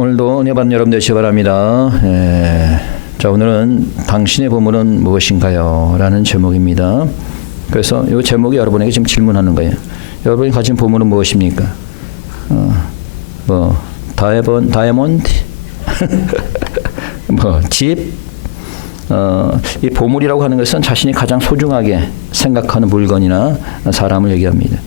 오늘도 은혜 받는 여러분 되시기 바랍니다. 자, 오늘은 당신의 보물은 무엇인가요? 라는 제목입니다. 그래서 이 제목이 여러분에게 지금 질문하는 거예요. 여러분이 가진 보물은 무엇입니까? 다이아몬드? 집? 이 보물이라고 하는 것은 자신이 가장 소중하게 생각하는 물건이나 사람을 얘기합니다.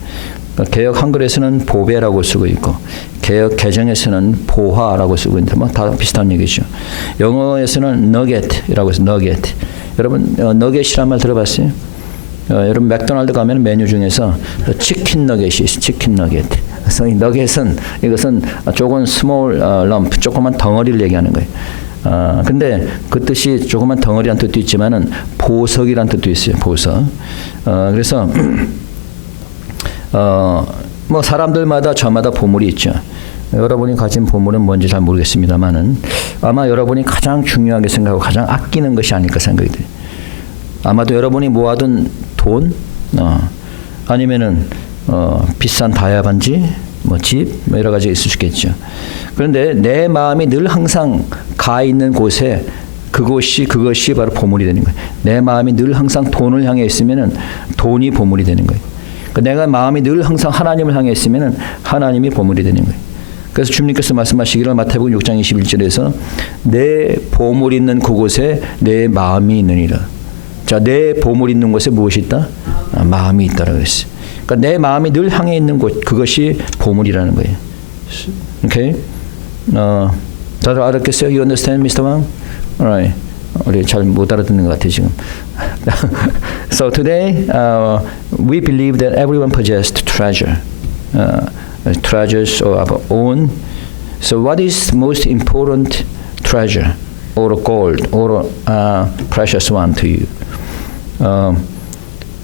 개역 한글에서는 보배라고 쓰고 있고 개역 개정에서는 보화라고 쓰고 있는데 뭐 다 비슷한 얘기죠. 영어에서는 너겟이라고 해서 너겟. 여러분 너겟이란 말 들어봤어요? 여러분 맥도날드 가면 메뉴 중에서 치킨 너겟이 있어요. 치킨 너겟. 그래서 이 너겟은 이것은 조금 스몰 럼프, 조그만 덩어리를 얘기하는 거예요. 근데 그 뜻이 조그만 덩어리란 뜻도 있지만은 보석이란 뜻도 있어요. 보석. 그래서 뭐 사람들마다 저마다 보물이 있죠. 여러분이 가진 보물은 뭔지 잘 모르겠습니다만은 아마 여러분이 가장 중요하게 생각하고 가장 아끼는 것이 아닐까 생각이 돼요. 아마도 여러분이 모아둔 돈, 아니면은 비싼 다이아 반지, 뭐 집, 뭐 여러 가지 있을 수 있겠죠. 그런데 내 마음이 늘 항상 가 있는 곳에 그것이 바로 보물이 되는 거예요. 내 마음이 늘 항상 돈을 향해 있으면은 돈이 보물이 되는 거예요. 내가 마음이 늘 항상 하나님을 향해 있으면 하나님이 보물이 되는 거예요. 그래서 주님께서 말씀하시기를 마태복음 6장 21절에서 내 보물 있는 그곳에 내 마음이 있느니라. 자, 내 보물 있는 곳에 무엇이 있다? 마음이 있다라고 그랬어요. 그러니까 내 마음이 늘 향해 있는 곳, 그것이 보물이라는 거예요. 오케이? 다들 알았겠어요? You understand, Mr. Wang? Alright. 우리 잘 못 알아듣는 것 같아요 지금. So today we believe that everyone possessed treasure, treasures of our own. So what is the most important treasure, or gold, or precious one to you?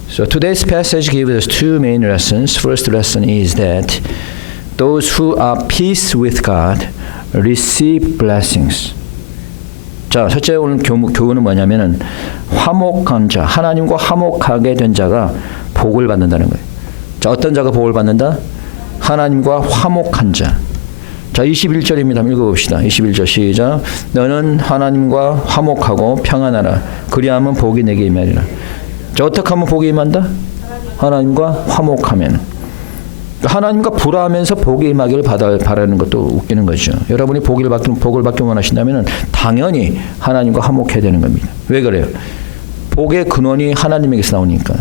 So today's passage gives us two main lessons. First lesson is that those who are peace with God receive blessings. 자, 첫째 오늘 교훈은 뭐냐면은 화목한 자, 하나님과 화목하게 된 자가 복을 받는다는 거예요. 자, 어떤 자가 복을 받는다? 하나님과 화목한 자. 자, 21절입니다. 한번 읽어봅시다. 21절 시작. 너는 하나님과 화목하고 평안하라. 그리하면 복이 내게 임하리라. 자, 어떻게 하면 복이 임한다? 하나님과 화목하면. 하나님과 불화하면서 복이 임하기를 바라는 것도 웃기는 거죠. 여러분이 복을 받기 원하신다면 당연히 하나님과 화목해야 되는 겁니다. 왜 그래요? 복의 근원이 하나님에게서 나오니까.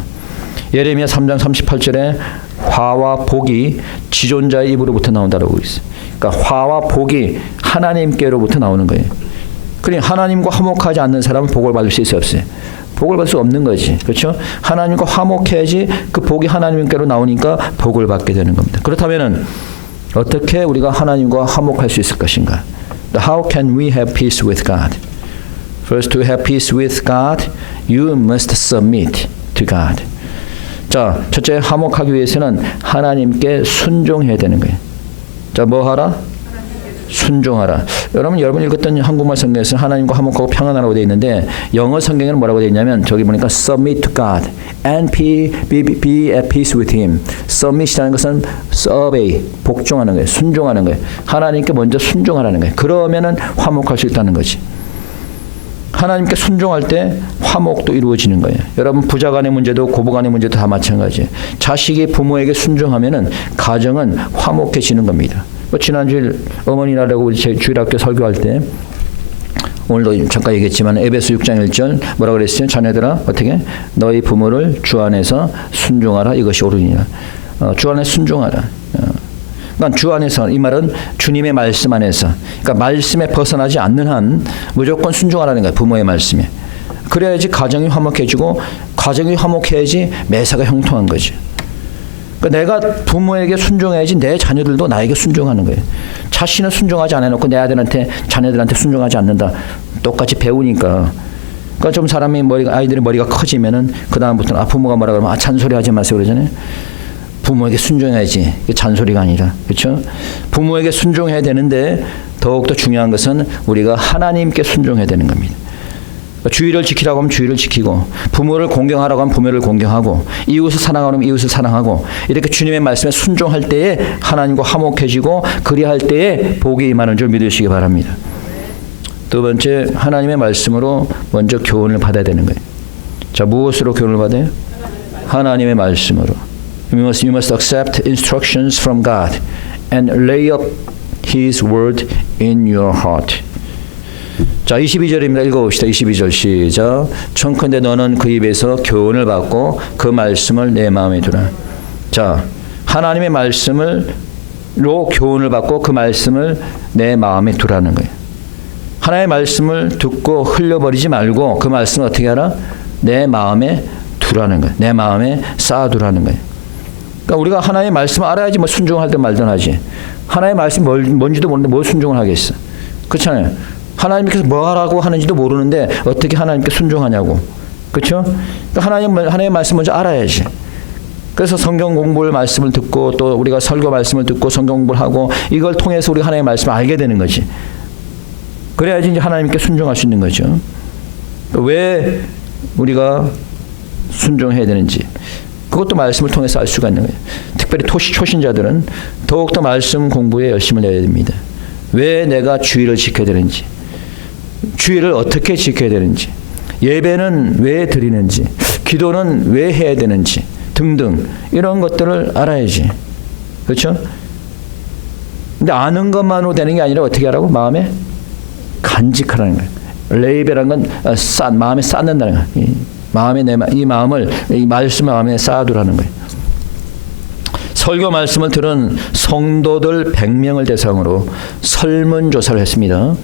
예레미야 3장 38절에 화와 복이 지존자의 입으로부터 나온다라고 있어요. 그러니까 화와 복이 하나님께로부터 나오는 거예요. 그러니까 하나님과 화목하지 않는 사람은 복을 받을 수 있어요, 없어요? 복을 받을 수 없는 거지. 그렇죠? 하나님과 화목해야지 그 복이 하나님께로 나오니까 복을 받게 되는 겁니다. 그렇다면 어떻게 우리가 하나님과 화목할 수 있을 것인가? How can we have peace with God? First, to have peace with God, you must submit to God. 자, 첫째 화목하기 위해서는 하나님께 순종해야 되는 거예요. 자, 뭐 하라? 순종하라. 여러분 읽었던 한국말 성경에서 하나님과 화목하고 평안하라고 되어 있는데 영어 성경에는 뭐라고 되어 있냐면 저기 보니까 submit to God and be at peace with Him. submit이라는 것은 obey, 복종하는 거예요. 순종하는 거예요. 하나님께 먼저 순종하라는 거예요. 그러면은 화목할 수 있다는 거지. 하나님께 순종할 때 화목도 이루어지는 거예요. 여러분 부자 간의 문제도 고부 간의 문제도 다 마찬가지예요. 자식이 부모에게 순종하면은 가정은 화목해지는 겁니다. 지난주일 어머니 날하고 우리 주일학교 설교할 때 오늘도 잠깐 얘기했지만 에베소 6장 1절 뭐라고 그랬어요? 자녀들아 어떻게? 너희 부모를 주 안에서 순종하라. 이것이 옳으니라. 주 안에 순종하라. 그러니까 주 안에서 이 말은 주님의 말씀 안에서 그러니까 말씀에 벗어나지 않는 한 무조건 순종하라는 거예요. 부모의 말씀에. 그래야지 가정이 화목해지고 가정이 화목해야지 매사가 형통한 거지. 그러니까 내가 부모에게 순종해야지 내 자녀들도 나에게 순종하는 거예요. 자신은 순종하지 않아놓고 내 자녀들한테 순종하지 않는다. 똑같이 배우니까. 그러니까 좀 아이들의 머리가 커지면은 그 다음부터는 부모가 뭐라 그러면 잔소리하지 마세요 그러잖아요. 부모에게 순종해야지. 잔소리가 아니라. 그렇죠? 부모에게 순종해야 되는데 더욱더 중요한 것은 우리가 하나님께 순종해야 되는 겁니다. 주의를 지키라고 하면 주의를 지키고, 부모를 공경하라고 하면 부모를 공경하고, 이웃을 사랑하라고 하면 이웃을 사랑하고, 이렇게 주님의 말씀에 순종할 때에 하나님과 화목해지고, 그리할 때에 복이 임하는 줄 믿으시기 바랍니다. 두 번째, 하나님의 말씀으로 먼저 교훈을 받아야 되는 거예요. 자, 무엇으로 교훈을 받아요? 하나님의 말씀으로. You must accept instructions from God and lay up His word in your heart. 자, 22절입니다. 읽어봅시다. 22절 시작. 청컨대 너는 그 입에서 교훈을 받고 그 말씀을 내 마음에 두라. 자, 하나님의 말씀으로 교훈을 받고 그 말씀을 내 마음에 두라는 거예요. 하나님의 말씀을 듣고 흘려버리지 말고 그 말씀을 어떻게 하라? 내 마음에 두라는 거예요. 내 마음에 쌓아두라는 거예요. 그러니까 우리가 하나님의 말씀을 알아야지 뭐 순종할 때 말든 하지. 하나님의 말씀이 뭔지도 모르는데 뭘 순종을 하겠어. 그렇잖아요. 하나님께서 뭐 하라고 하는지도 모르는데 어떻게 하나님께 순종하냐고. 그렇죠? 그러니까 하나님의 말씀 먼저 알아야지. 그래서 성경 공부를 말씀을 듣고 또 우리가 설교 말씀을 듣고 성경 공부를 하고 이걸 통해서 우리가 하나님의 말씀을 알게 되는 거지. 그래야지 이제 하나님께 순종할 수 있는 거죠. 왜 우리가 순종해야 되는지 그것도 말씀을 통해서 알 수가 있는 거예요. 특별히 초신자들은 더욱더 말씀 공부에 열심을 내야 됩니다. 왜 내가 주의를 지켜야 되는지, 주의를 어떻게 지켜야 되는지, 예배는 왜 드리는지, 기도는 왜 해야 되는지 등등 이런 것들을 알아야지. 그렇죠? 근데 아는 것만으로 되는 게 아니라 어떻게 하라고? 마음에 간직하라는 거예요. 레이베라는 건 마음에 쌓는다는 거예요. 마음에 이 마음을 이 말씀 마음에 쌓아두라는 거예요. 설교 말씀을 들은 성도들 100명을 대상으로 설문조사를 했습니다.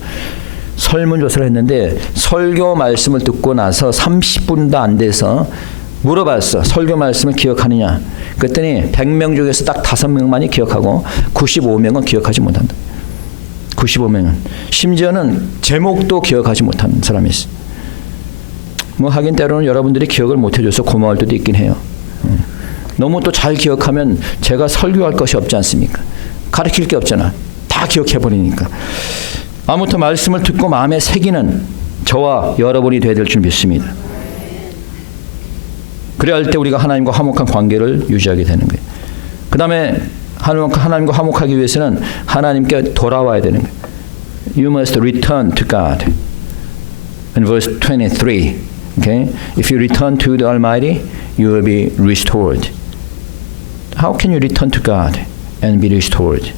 설문조사를 했는데 설교 말씀을 듣고 나서 30분도 안 돼서 물어봤어. 설교 말씀을 기억하느냐? 그랬더니 100명 중에서 딱 5명만이 기억하고 95명은 기억하지 못한다. 95명은. 심지어는 제목도 기억하지 못하는 사람이 있어요. 뭐 하긴 때로는 여러분들이 기억을 못 해줘서 고마울 때도 있긴 해요. 너무 또 잘 기억하면 제가 설교할 것이 없지 않습니까? 가르칠 게 없잖아. 다 기억해버리니까. 아무튼 말씀을 듣고 마음에 새기는 저와 여러분이 되어야 될 줄 믿습니다. 그래야 할 때 우리가 하나님과 화목한 관계를 유지하게 되는 거예요. 그 다음에 하나님과 화목하기 위해서는 하나님께 돌아와야 되는 거예요. You must return to God. In verse 23, okay? If you return to the Almighty, you will be restored. How can you return to God and be restored?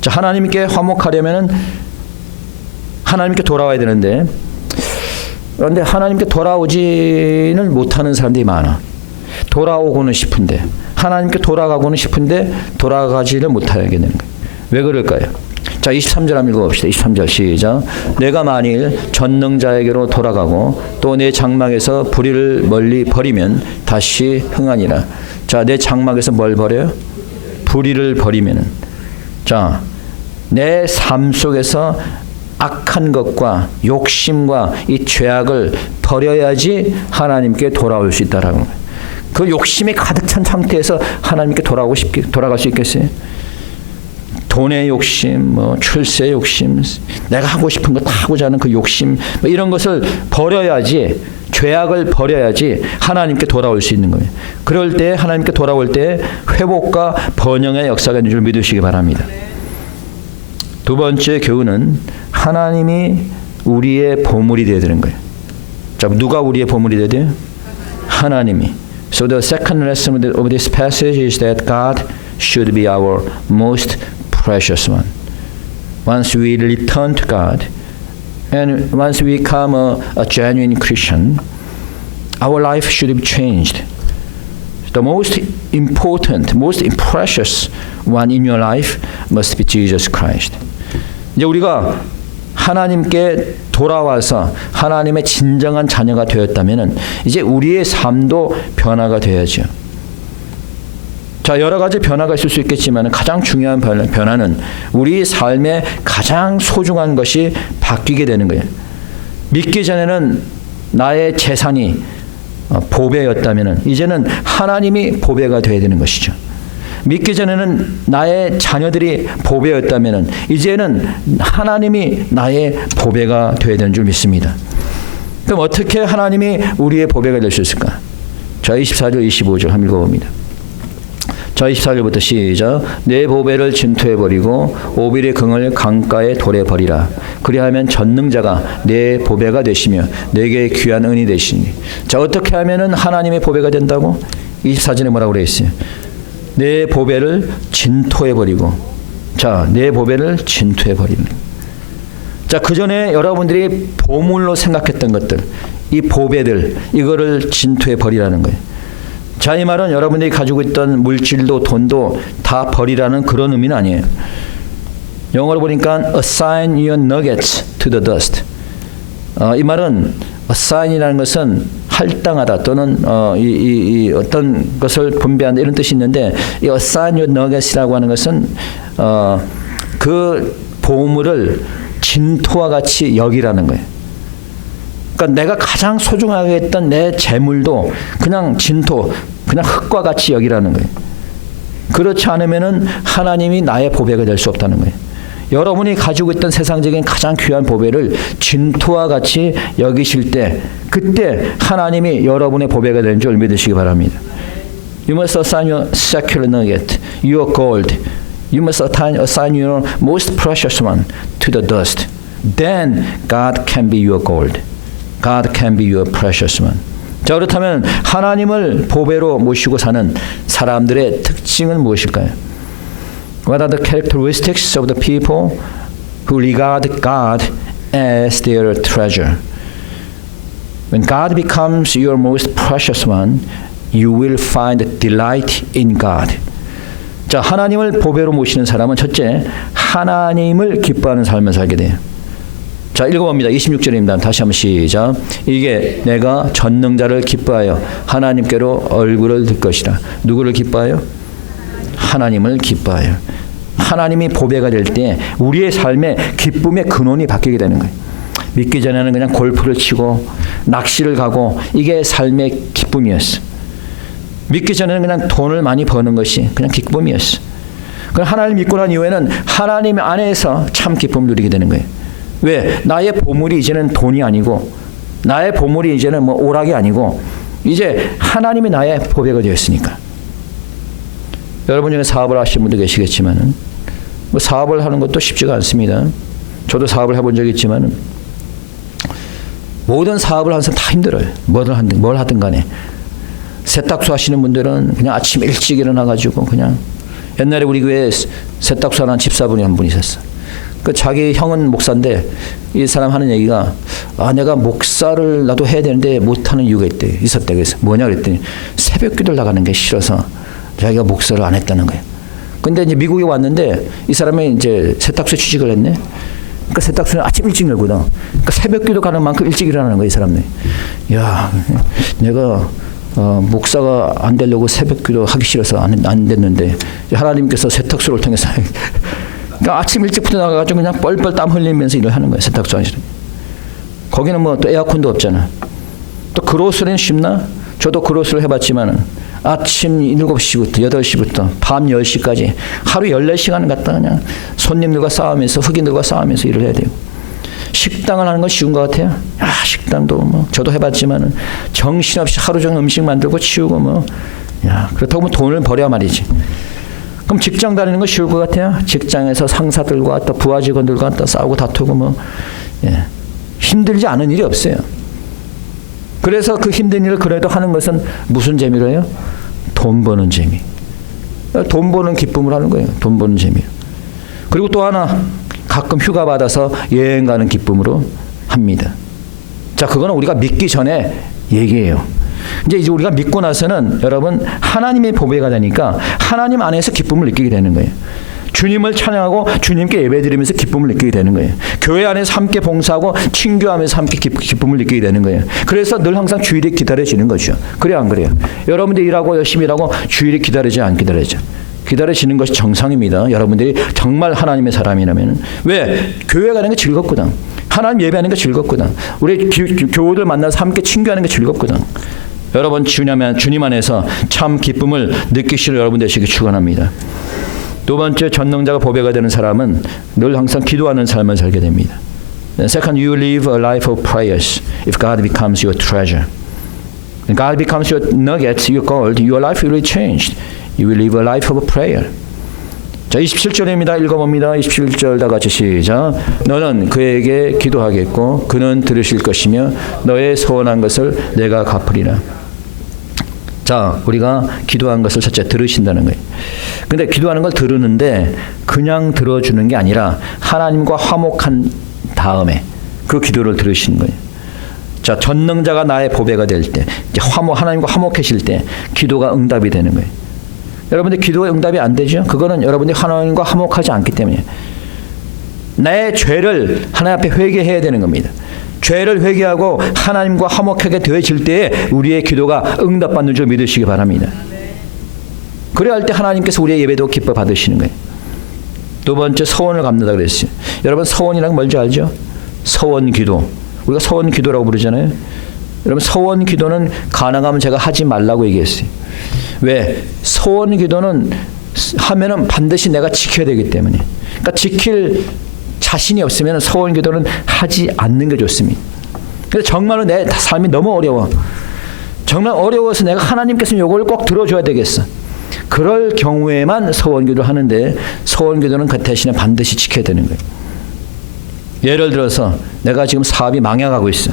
자, 하나님께 화목하려면은 하나님께 돌아와야 되는데, 그런데 하나님께 돌아오지는 못하는 사람들이 많아. 돌아오고는 싶은데, 하나님께 돌아가고는 싶은데 돌아가지를 못하게 되는 거예요. 왜 그럴까요? 자, 23절 한번 읽어봅시다. 23절 시작. 내가 만일 전능자에게로 돌아가고 또 내 장막에서 불의를 멀리 버리면 다시 흥하니라. 자, 내 장막에서 뭘 버려요? 불의를 버리면은. 자, 내 삶 속에서 악한 것과 욕심과 이 죄악을 버려야지 하나님께 돌아올 수 있다라는 거예요. 그 욕심이 가득 찬 상태에서 하나님께 돌아갈 수 있겠어요? 돈의 욕심, 뭐 출세의 욕심, 내가 하고 싶은 거 다 하고자 하는 그 욕심, 뭐 이런 것을 버려야지, 죄악을 버려야지 하나님께 돌아올 수 있는 거예요. 그럴 때 하나님께 돌아올 때 회복과 번영의 역사가 있는 줄 믿으시기 바랍니다. 두 번째 교훈은 하나님이 우리의 보물이 되어야 되는 거예요. 자, 누가 우리의 보물이 되어야 돼요? 하나님이. So the second lesson of this passage is that God should be our most precious one. Once we return to God and once we become a genuine Christian, our life should be changed. The most important, most precious one in your life must be Jesus Christ. 이제 우리가 하나님께 돌아와서 하나님의 진정한 자녀가 되었다면 이제 우리의 삶도 변화가 돼야죠. 자, 여러 가지 변화가 있을 수 있겠지만 가장 중요한 변화는 우리 삶의 가장 소중한 것이 바뀌게 되는 거예요. 믿기 전에는 나의 재산이 보배였다면 이제는 하나님이 보배가 되어야 되는 것이죠. 믿기 전에는 나의 자녀들이 보배였다면 이제는 하나님이 나의 보배가 되어야 되는 줄 믿습니다. 그럼 어떻게 하나님이 우리의 보배가 될 수 있을까? 자, 24절 25절 한번 읽어봅니다. 자, 24절부터 시작. 내 보배를 진토해버리고 오빌의 긍을 강가에 돌에 버리라. 그리하면 전능자가 내 보배가 되시며 내게 귀한 은이 되시니. 자, 어떻게 하면은 하나님의 보배가 된다고? 24절에 뭐라고 그랬어요? 내 보배를 진토해버리고. 자, 내 보배를 진토해버리는. 자, 그 전에 여러분들이 보물로 생각했던 것들, 이 보배들, 이거를 진토해버리라는 거예요. 자, 이 말은 여러분들이 가지고 있던 물질도 돈도 다 버리라는 그런 의미는 아니에요. 영어로 보니까 assign your nuggets to the dust. 이 말은 assign이라는 것은 할당하다 또는 이 어떤 것을 분배한다 이런 뜻이 있는데, 이 assign your nuggets이라고 하는 것은 그 보물을 진토와 같이 여기라는 거예요. 그러니까 내가 가장 소중하게 했던 내 재물도 그냥 진토, 그냥 흙과 같이 여기라는 거예요. 그렇지 않으면은 하나님이 나의 보배가 될 수 없다는 거예요. 여러분이 가지고 있던 세상적인 가장 귀한 보배를 진토와 같이 여기실 때, 그때 하나님이 여러분의 보배가 되는 줄 믿으시기 바랍니다. You must assign your secular nugget, your gold. You must assign your most precious one to the dust. Then God can be your gold. God can be your precious one. 자, 그렇다면 하나님을 보배로 모시고 사는 사람들의 특징은 무엇일까요? What are the characteristics of the people who regard God as their treasure? When God becomes your most precious one, you will find delight in God. 자, 하나님을 보배로 모시는 사람은 첫째, 하나님을 기뻐하는 삶을 살게 돼요. 자, 읽어봅니다. 26절입니다. 다시 한번 시작. 이게 내가 전능자를 기뻐하여 하나님께로 얼굴을 들 것이라. 누구를 기뻐하여? 하나님을 기뻐하여. 하나님이 보배가 될 때 우리의 삶의 기쁨의 근원이 바뀌게 되는 거예요. 믿기 전에는 그냥 골프를 치고 낚시를 가고 이게 삶의 기쁨이었어. 믿기 전에는 그냥 돈을 많이 버는 것이 그냥 기쁨이었어. 그럼 하나님 믿고 난 이후에는 하나님 안에서 참 기쁨을 누리게 되는 거예요. 왜? 나의 보물이 이제는 돈이 아니고, 나의 보물이 이제는 뭐 오락이 아니고, 이제 하나님이 나의 보배가 되었으니까. 여러분 중에 사업을 하시는 분도 계시겠지만은, 뭐 사업을 하는 것도 쉽지가 않습니다. 저도 사업을 해본 적이 있지만은, 모든 사업을 하는 사람 다 힘들어요. 뭘 하든 간에. 세탁소 하시는 분들은 그냥 아침 일찍 일어나가지고 그냥, 옛날에 우리 교회에 세탁소 하는 집사분이 한 분 있었어. 그 자기 형은 목사인데 이 사람 하는 얘기가, 내가 목사를 나도 해야 되는데 못하는 이유가 있었대. 그래서 뭐냐 그랬더니 새벽 기도를 나가는 게 싫어서 자기가 목사를 안 했다는 거예요. 근데 이제 미국에 왔는데 이 사람이 이제 세탁소에 취직을 했네. 그러니까 세탁소는 아침 일찍 열거든. 그러니까 새벽 기도 가는 만큼 일찍 일어나는 거예요, 이 사람들이. 야, 내가 목사가 안 되려고 새벽 기도 하기 싫어서 안 됐는데 하나님께서 세탁소를 통해서 그러니까 아침 일찍부터 나가가지고 그냥 뻘뻘 땀 흘리면서 일을 하는 거예요. 세탁소 안에서. 거기는 뭐 또 에어컨도 없잖아. 또 그로스는 쉽나? 저도 그로스를 해봤지만은 아침 7시부터 8시부터 밤 10시까지 하루 14시간을 갖다 그냥 손님들과 싸우면서 흑인들과 싸우면서 일을 해야 돼요. 식당을 하는 건 쉬운 것 같아요. 식당도 뭐 저도 해봤지만은 정신없이 하루 종일 음식 만들고 치우고 뭐, 그렇다고 뭐 돈을 벌여야 말이지. 그럼 직장 다니는 거 쉬울 것 같아요? 직장에서 상사들과 또 부하 직원들과 또 싸우고 다투고 뭐, 힘들지 않은 일이 없어요. 그래서 그 힘든 일을 그래도 하는 것은 무슨 재미로 해요? 돈 버는 재미. 돈 버는 기쁨을 하는 거예요. 돈 버는 재미. 그리고 또 하나, 가끔 휴가 받아서 여행 가는 기쁨으로 합니다. 자, 그거는 우리가 믿기 전에 얘기해요. 이제 우리가 믿고 나서는 여러분 하나님의 보배가 되니까 하나님 안에서 기쁨을 느끼게 되는 거예요. 주님을 찬양하고 주님께 예배드리면서 기쁨을 느끼게 되는 거예요. 교회 안에서 함께 봉사하고 친교하면서 함께 기쁨을 느끼게 되는 거예요. 그래서 늘 항상 주일이 기다려지는 거죠. 그래요, 안 그래요? 여러분들 일하고 열심히 일하고 주일이 기다려져 안 기다려져? 기다려지는 것이 정상입니다. 여러분들이 정말 하나님의 사람이라면. 왜? 교회 가는 게 즐겁거든. 하나님 예배하는 게 즐겁거든. 우리 교우들 만나서 함께 친교하는 게 즐겁거든. 여러분 주님 안에서 참 기쁨을 느끼시는 여러분 되시기 축원합니다. 두 번째, 전능자가 보배가 되는 사람은 늘 항상 기도하는 삶을 살게 됩니다. Second, you live a life of prayers if God becomes your treasure. When God becomes your nuggets, your gold, your life will be changed. You will live a life of prayer. 자, 27절입니다. 읽어봅니다. 27절 다 같이 시작. 너는 그에게 기도하겠고 그는 들으실 것이며 너의 소원한 것을 내가 갚으리라. 자, 우리가 기도한 것을 첫째 들으신다는 거예요. 근데 기도하는 걸 들으는데 그냥 들어주는 게 아니라 하나님과 화목한 다음에 그 기도를 들으시는 거예요. 자, 전능자가 나의 보배가 될 때, 이제 하나님과 화목해질 때 기도가 응답이 되는 거예요. 여러분들 기도가 응답이 안 되죠? 그거는 여러분들이 하나님과 화목하지 않기 때문에 내 죄를 하나님 앞에 회개해야 되는 겁니다. 죄를 회개하고 하나님과 화목하게 되어질 때에 우리의 기도가 응답받는 줄 믿으시기 바랍니다. 그래야 할 때 하나님께서 우리의 예배도 기뻐 받으시는 거예요. 두 번째, 서원을 갚는다 그랬어요. 여러분, 서원이란 뭔지 알죠? 서원 기도. 우리가 서원 기도라고 부르잖아요. 여러분, 서원 기도는 가능하면 제가 하지 말라고 얘기했어요. 왜? 서원 기도는 하면은 반드시 내가 지켜야 되기 때문에. 그러니까 지킬 자신이 없으면 서원 기도는 하지 않는 게 좋습니다. 그래서 정말로 내 삶이 너무 어려워. 정말 어려워서 내가 하나님께서 요걸 꼭 들어줘야 되겠어. 그럴 경우에만 서원 기도를 하는데 서원 기도는 그 대신에 반드시 지켜야 되는 거예요. 예를 들어서 내가 지금 사업이 망해가고 있어.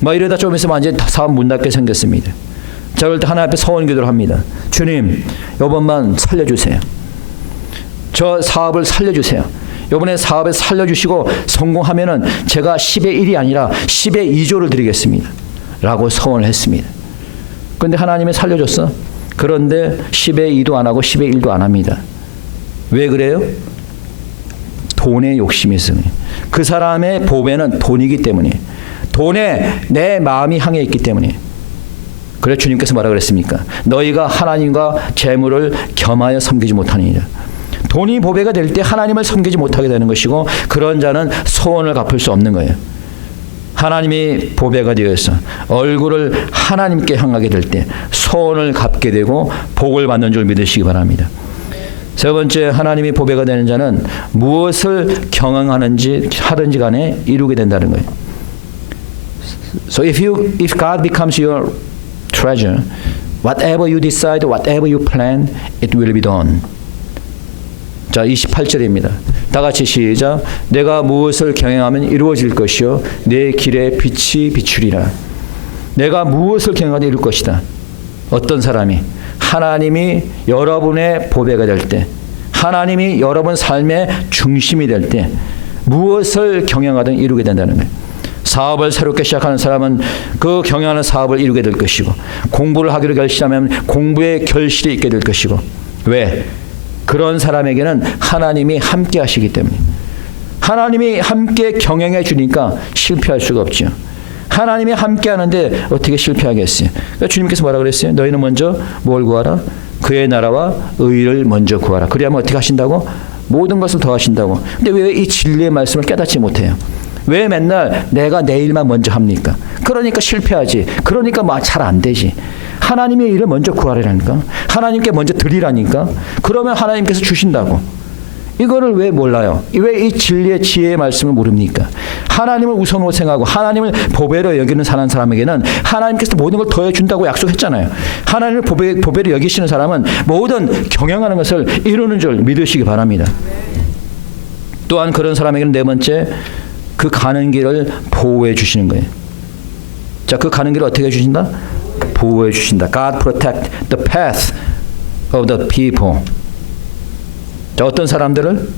뭐 이러다 좀 있으면 완전히 사업 문 닫게 생겼습니다. 자, 그럴 때 하나님 앞에 서원 기도를 합니다. 주님, 이번만 살려주세요. 저 사업을 살려주세요. 이번에 사업에 살려주시고 성공하면은 제가 10의 1이 아니라 10의 2조를 드리겠습니다. 라고 서원을 했습니다. 그런데 하나님이 살려줬어. 그런데 10의 2도 안 하고 10의 1도 안 합니다. 왜 그래요? 돈에 욕심이 있어요. 그 사람의 보배는 돈이기 때문에, 돈에 내 마음이 향해 있기 때문에. 그래 주님께서 뭐라 그랬습니까? 너희가 하나님과 재물을 겸하여 섬기지 못하느니라. 돈이 보배가 될 때 하나님을 섬기지 못하게 되는 것이고 그런 자는 소원을 갚을 수 없는 거예요. 하나님이 보배가 되어서 얼굴을 하나님께 향하게 될 때 소원을 갚게 되고 복을 받는 줄 믿으시기 바랍니다. 세 번째, 하나님이 보배가 되는 자는 무엇을 경영하는지 하든지 간에 이루게 된다는 거예요. So if God becomes your treasure, whatever you decide, whatever you plan, it will be done. 자, 28절입니다. 다 같이 시작. 내가 무엇을 경영하면 이루어질 것이요 내 길에 빛이 비추리라. 내가 무엇을 경영하면 이룰 것이다. 어떤 사람이 하나님이 여러분의 보배가 될 때, 하나님이 여러분 삶의 중심이 될 때 무엇을 경영하든 이루게 된다는 거예요. 사업을 새롭게 시작하는 사람은 그 경영하는 사업을 이루게 될 것이고, 공부를 하기로 결심하면 공부에 결실이 있게 될 것이고. 왜? 그런 사람에게는 하나님이 함께 하시기 때문에. 하나님이 함께 경영해 주니까 실패할 수가 없죠. 하나님이 함께 하는데 어떻게 실패하겠어요? 그러니까 주님께서 뭐라 그랬어요? 너희는 먼저 뭘 구하라? 그의 나라와 의를 먼저 구하라. 그래야만 어떻게 하신다고? 모든 것을 더하신다고. 근데 왜 이 진리의 말씀을 깨닫지 못해요? 왜 맨날 내가 내 일만 먼저 합니까? 그러니까 실패하지. 그러니까 잘 안 되지. 하나님의 일을 먼저 구하라니까. 하나님께 먼저 드리라니까. 그러면 하나님께서 주신다고. 이거를 왜 몰라요? 왜 이 진리의 지혜의 말씀을 모릅니까? 하나님을 우선으로 생각하고 하나님을 보배로 여기는 사람에게는 하나님께서 모든 걸 더해준다고 약속했잖아요. 하나님을 보배로 여기시는 사람은 모든 경영하는 것을 이루는 줄 믿으시기 바랍니다. 또한 그런 사람에게는 네 번째, 그 가는 길을 보호해 주시는 거예요. 자, 그 가는 길을 어떻게 해주신다? 보호해 주신다. God protect the path of the people. 자, 어떤 사람들을?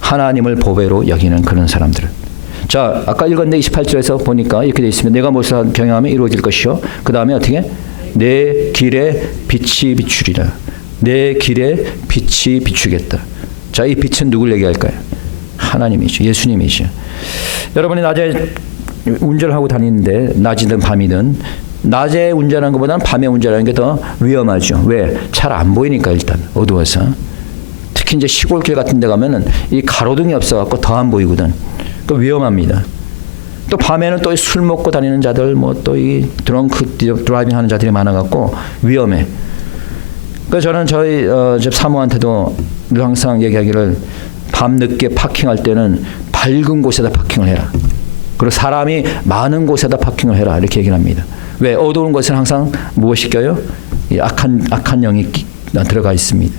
하나님을 보배로 여기는 그런 사람들을. 자, 아까 읽었는데 28절에서 보니까 이렇게 되어 있습니다. 내가 무엇을 경영하면 이루어질 것이요. 그 다음에 어떻게? 내 길에 빛이 비추리라. 내 길에 빛이 비추겠다. 자, 이 빛은 누굴 얘기할까요? 하나님이죠. 예수님이죠. 여러분이 낮에 운전을 하고 다니는데 낮이든 밤이든 낮에 운전하는 것보다는 밤에 운전하는 게 더 위험하죠. 왜? 잘 안 보이니까 일단 어두워서. 특히 이제 시골길 같은 데 가면은 이 가로등이 없어갖고 더 안 보이거든. 그 위험합니다. 또 밤에는 또 술 먹고 다니는 자들, 뭐 또 이 드렁크 드라이빙 하는 자들이 많아갖고 위험해. 그래서 저는 저희 집 사모한테도 늘 항상 얘기하기를 밤늦게 파킹할 때는 밝은 곳에다 파킹을 해라. 그리고 사람이 많은 곳에다 파킹을 해라. 이렇게 얘기를 합니다. 왜? 어두운 곳에는 항상 무엇이 껴요? 악한 영이 들어가 있습니다.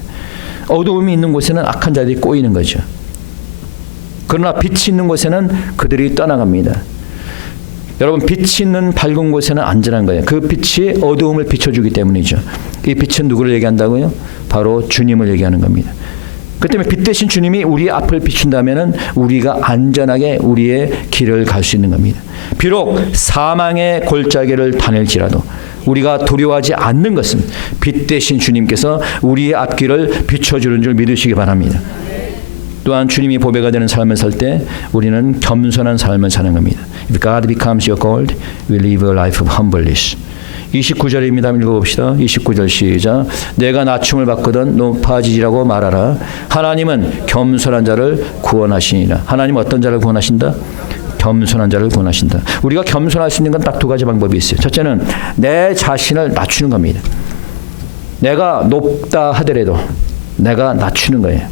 어두움이 있는 곳에는 악한 자들이 꼬이는 거죠. 그러나 빛이 있는 곳에는 그들이 떠나갑니다. 여러분, 빛이 있는 밝은 곳에는 안전한 거예요. 그 빛이 어두움을 비춰주기 때문이죠. 이 빛은 누구를 얘기한다고요? 바로 주님을 얘기하는 겁니다. 그 때문에 빛 대신 주님이 우리 앞을 비춘다면 우리가 안전하게 우리의 길을 갈 수 있는 겁니다. 비록 사망의 골짜기를 다닐지라도 우리가 두려워하지 않는 것은 빛 대신 주님께서 우리의 앞길을 비춰주는 줄 믿으시기 바랍니다. 또한 주님이 보배가 되는 삶을 살 때 우리는 겸손한 삶을 사는 겁니다. If God becomes your gold, we live a life of humbleness. 29절입니다. 읽어봅시다. 29절 시작. 내가 낮춤을 받거든 높아지라고 말하라. 하나님은 겸손한 자를 구원하시니라. 하나님은 어떤 자를 구원하신다? 겸손한 자를 구원하신다. 우리가 겸손할 수 있는 건 딱 두 가지 방법이 있어요. 첫째는 내 자신을 낮추는 겁니다. 내가 높다 하더라도 내가 낮추는 거예요.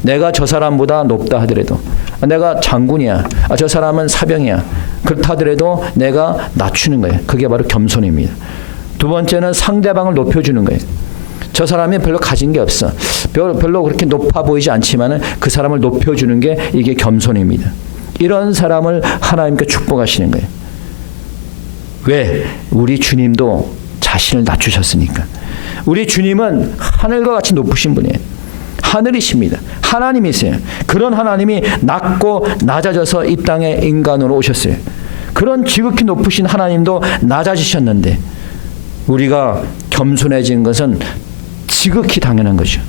내가 저 사람보다 높다 하더라도 내가 장군이야. 저 사람은 사병이야. 그렇다 하더라도 내가 낮추는 거예요. 그게 바로 겸손입니다. 두 번째는 상대방을 높여주는 거예요. 저 사람이 별로 가진 게 없어. 별로 그렇게 높아 보이지 않지만 그 사람을 높여주는 게 이게 겸손입니다. 이런 사람을 하나님께 축복하시는 거예요. 왜? 우리 주님도 자신을 낮추셨으니까. 우리 주님은 하늘과 같이 높으신 분이에요. 하늘이십니다. 하나님이세요. 그런 하나님이 낮고 낮아져서 이 땅에 인간으로 오셨어요. 그런 지극히 높으신 하나님도 낮아지셨는데 우리가 겸손해진 것은 지극히 당연한 거죠.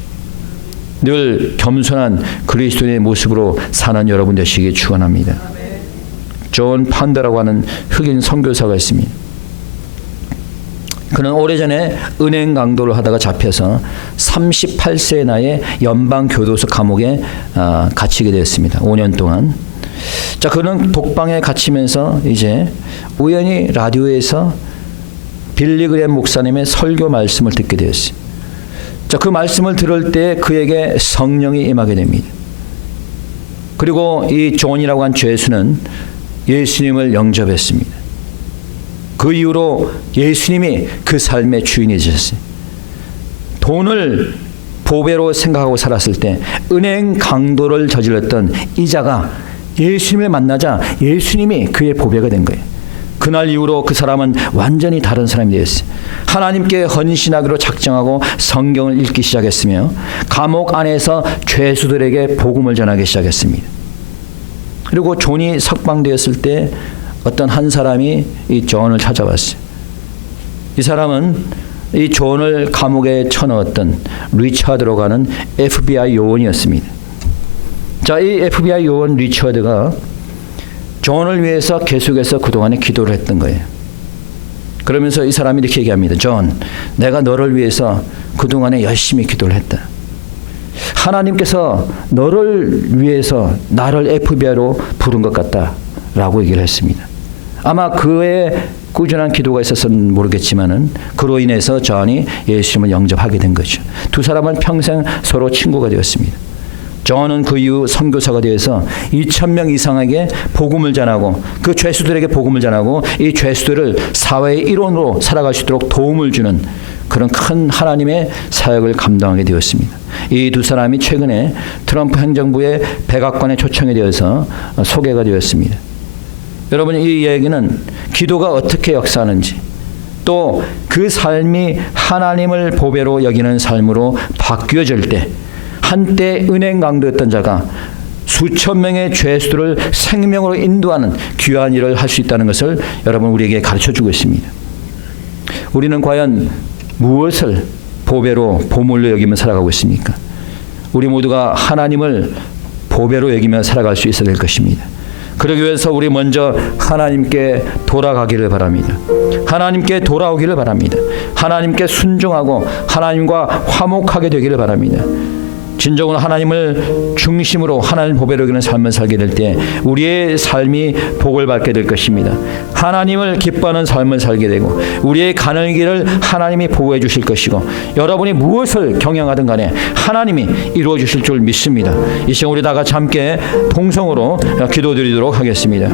늘 겸손한 그리스도인의 모습으로 사는 여러분 되시기 축원합니다. 존 판더라고 하는 흑인 선교사가 있습니다. 그는 오래전에 은행 강도를 하다가 잡혀서 38세의 나이에 연방교도소 감옥에 갇히게 되었습니다. 5년 동안. 자, 그는 독방에 갇히면서 이제 우연히 라디오에서 빌리 그레이엄 목사님의 설교 말씀을 듣게 되었어요. 자, 그 말씀을 들을 때 그에게 성령이 임하게 됩니다. 그리고 이 존이라고 한 죄수는 예수님을 영접했습니다. 그 이후로 예수님이 그 삶의 주인이 되셨어요. 돈을 보배로 생각하고 살았을 때 은행 강도를 저질렀던 이자가 예수님을 만나자 예수님이 그의 보배가 된 거예요. 그날 이후로 그 사람은 완전히 다른 사람이 되었어요. 하나님께 헌신하기로 작정하고 성경을 읽기 시작했으며 감옥 안에서 죄수들에게 복음을 전하기 시작했습니다. 그리고 존이 석방되었을 때 어떤 한 사람이 이 존을 찾아왔어요. 이 사람은 이 존을 감옥에 쳐넣었던 리처드로 가는 FBI 요원이었습니다. 자, 이 FBI 요원 리처드가 존을 위해서 계속해서 그동안에 기도를 했던 거예요. 그러면서 이 사람이 이렇게 얘기합니다. 존, 내가 너를 위해서 그동안에 열심히 기도를 했다. 하나님께서 너를 위해서 나를 FBI로 부른 것 같다라고 얘기를 했습니다. 아마 그의 꾸준한 기도가 있었으면 모르겠지만은 그로 인해서 존이 예수님을 영접하게 된 거죠. 두 사람은 평생 서로 친구가 되었습니다. 존은 그 이후 선교사가 되어서 2,000명 이상에게 복음을 전하고 그 죄수들에게 복음을 전하고 이 죄수들을 사회의 일원으로 살아갈 수 있도록 도움을 주는 그런 큰 하나님의 사역을 감당하게 되었습니다. 이 두 사람이 최근에 트럼프 행정부의 백악관에 초청이 되어서 소개가 되었습니다. 여러분, 이 얘기는 기도가 어떻게 역사하는지 또 그 삶이 하나님을 보배로 여기는 삶으로 바뀌어질 때 한때 은행 강도였던 자가 수천 명의 죄수들을 생명으로 인도하는 귀한 일을 할 수 있다는 것을 여러분 우리에게 가르쳐주고 있습니다. 우리는 과연 무엇을 보배로 보물로 여기며 살아가고 있습니까? 우리 모두가 하나님을 보배로 여기며 살아갈 수 있어야 될 것입니다. 그러기 위해서 우리 먼저 하나님께 돌아가기를 바랍니다. 하나님께 돌아오기를 바랍니다. 하나님께 순종하고 하나님과 화목하게 되기를 바랍니다. 진정으로 하나님을 중심으로 하나님 보배로 여기는 삶을 살게 될 때 우리의 삶이 복을 받게 될 것입니다. 하나님을 기뻐하는 삶을 살게 되고 우리의 가는 길을 하나님이 보호해 주실 것이고 여러분이 무엇을 경영하든 간에 하나님이 이루어 주실 줄 믿습니다. 이 시간 우리 다 같이 함께 동성으로 기도드리도록 하겠습니다.